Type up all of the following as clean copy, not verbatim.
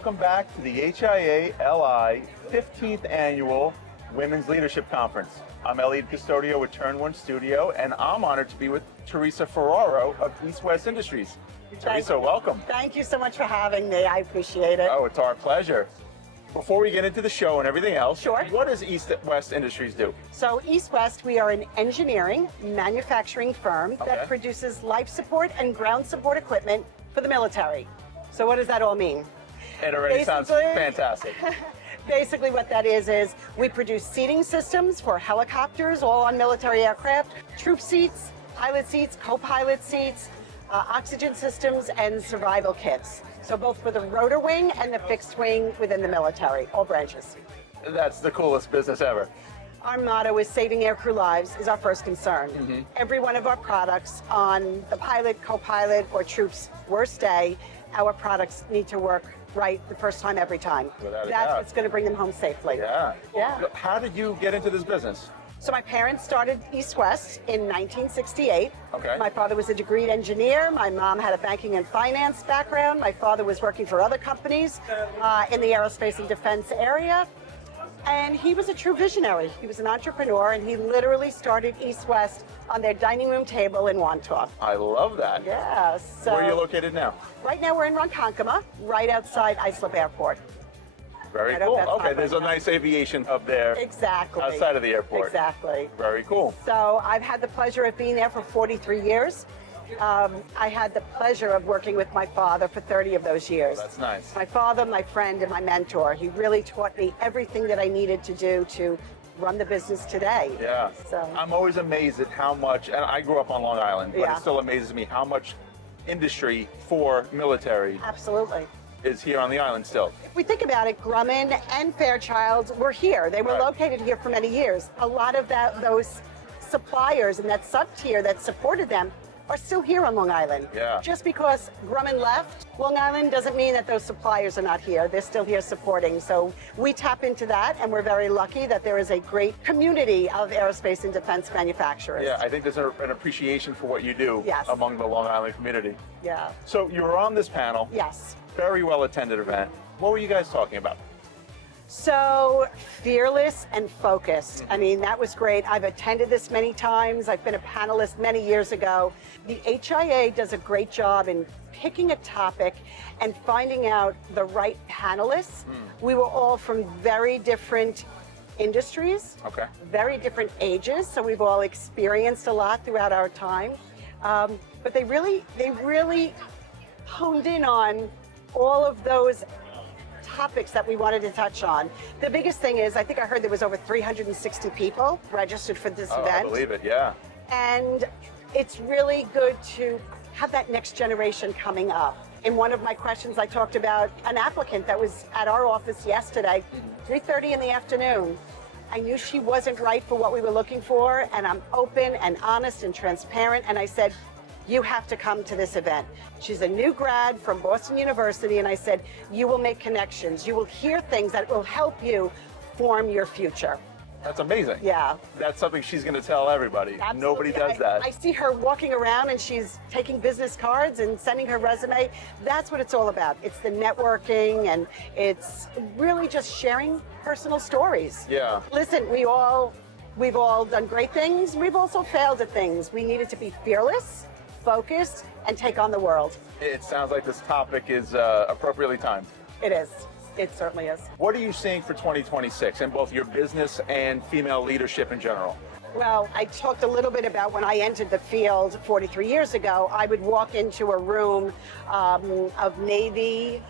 welcome back to the HIA-LI 15th Annual Women's Leadership Conference. I'm Elliot Custodio with Turn One Studio, and I'm honored to be with Teresa Ferraro of East West Industries. Teresa, welcome. Thank you so much for having me. I appreciate it. Oh, it's our pleasure. Before we get into the show and everything else, Sure. What does East West Industries do? So East West, we are an engineering manufacturing firm Okay. that produces life support and ground support equipment for the military. So what does that all mean? It already sounds fantastic. Basically what that is we produce seating systems for helicopters, all on military aircraft, troop seats, pilot seats, co-pilot seats, oxygen systems, and survival kits. So both for the rotor wing and the fixed wing within the military, all branches. That's the coolest business ever. Our motto is saving aircrew lives is our first concern. Every one of our products on the pilot, co-pilot, or troop's worst day, our products need to work right the first time, every time. Without a That's doubt. what's going to bring them home safely. Yeah. Yeah. How did you get into this business? So my parents started East West in 1968. Okay. My father was a degreed engineer. My mom had a banking and finance background. My father was working for other companies in the aerospace and defense area. And he was a true visionary. He was an entrepreneur, and he literally started East West on their dining room table in Wantagh. I love that. Yeah. So Where are you located now? right now we're in Ronkonkoma, right outside Islip Airport. Very Right cool. up that Okay, top there's right a now. nice aviation hub there Exactly. outside of the airport. Exactly. Very cool. So I've had the pleasure of being there for 43 years. I had the pleasure of working with my father for 30 of those years. That's nice. My father, my friend, and my mentor. He really taught me everything that I needed to do to run the business today. Yeah. So I'm always amazed at how much, and I grew up on Long Island, but Yeah. it still amazes me how much industry for military absolutely. is here on the island still. If we think about it, Grumman and Fairchild were here. They were Right. located here for many years. A lot of those suppliers and that sub-tier that supported them are still here on Long Island. Yeah. Just because Grumman left Long Island doesn't mean that those suppliers are not here. They're still here supporting. So we tap into that, and we're very lucky that there is a great community of aerospace and defense manufacturers. Yeah, I think there's an appreciation for what you do Yes. among the Long Island community. Yeah. So you were on this panel, Yes. very well attended event. What were you guys talking about? So fearless and focused. I mean, that was great. I've attended this many times. I've been a panelist many years ago. The HIA does a great job in picking a topic and finding out the right panelists. We were all from very different industries, Okay. very different ages, so we've all experienced a lot throughout our time. But they really honed in on all of those topics that we wanted to touch on. The biggest thing is, I think I heard there was over 360 people registered for this Oh, event. I believe it, yeah. And it's really good to have that next generation coming up. In one of my questions, I talked about an applicant that was at our office yesterday, 3:30 in the afternoon. I knew she wasn't right for what we were looking for, and I'm open and honest and transparent, and I said, you have to come to this event. She's a new grad from Boston University, and I said, you will make connections. You will hear things that will help you form your future. That's amazing. Yeah. That's something she's going to tell everybody. Absolutely. Nobody does that. I see her walking around and she's taking business cards and sending her resume. That's what it's all about. It's the networking, and it's really just sharing personal stories. Yeah. Listen, we've all done great things. We've also failed at things. We needed to be fearless, focused, and take on the world. It sounds like this topic is appropriately timed. It is. It certainly is. What are you seeing for 2026 in both your business and female leadership in general? Well, I talked a little bit about when I entered the field 43 years ago. I would walk into a room of Navy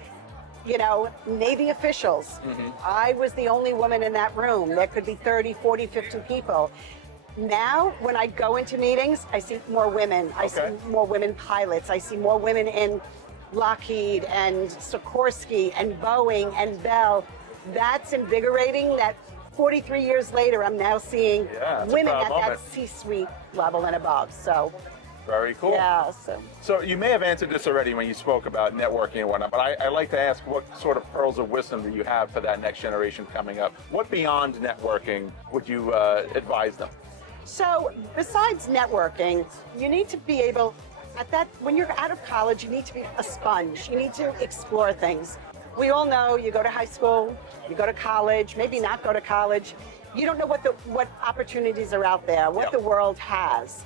officials. I was the only woman in that room. There could be 30, 40, 50 people. Now, when I go into meetings, I see more women. I see more women pilots. I see more women in Lockheed and Sikorsky and Boeing and Bell. That's invigorating that 43 years later, I'm now seeing women at that C-suite level and above. So, very cool. Yeah. So you may have answered this already when you spoke about networking and whatnot, but I like to ask, what sort of pearls of wisdom do you have for that next generation coming up? What beyond networking would you advise them? So besides networking, you need to be able, when you're out of college, you need to be a sponge. You need to explore things. We all know you go to high school, you go to college, maybe not go to college. You don't know what opportunities are out there, what the world has.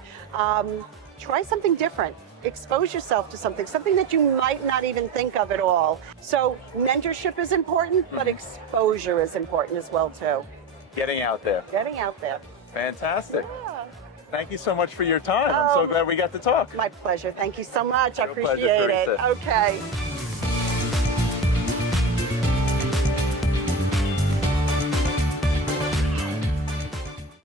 Try something different. Expose yourself to something that you might not even think of at all. So mentorship is important, but exposure is important as well too. Getting out there. Getting out there. Fantastic. Yeah. Thank you so much for your time. I'm so glad we got to talk. My pleasure. Thank you so much. I Real pleasure, appreciate it. Teresa. Okay.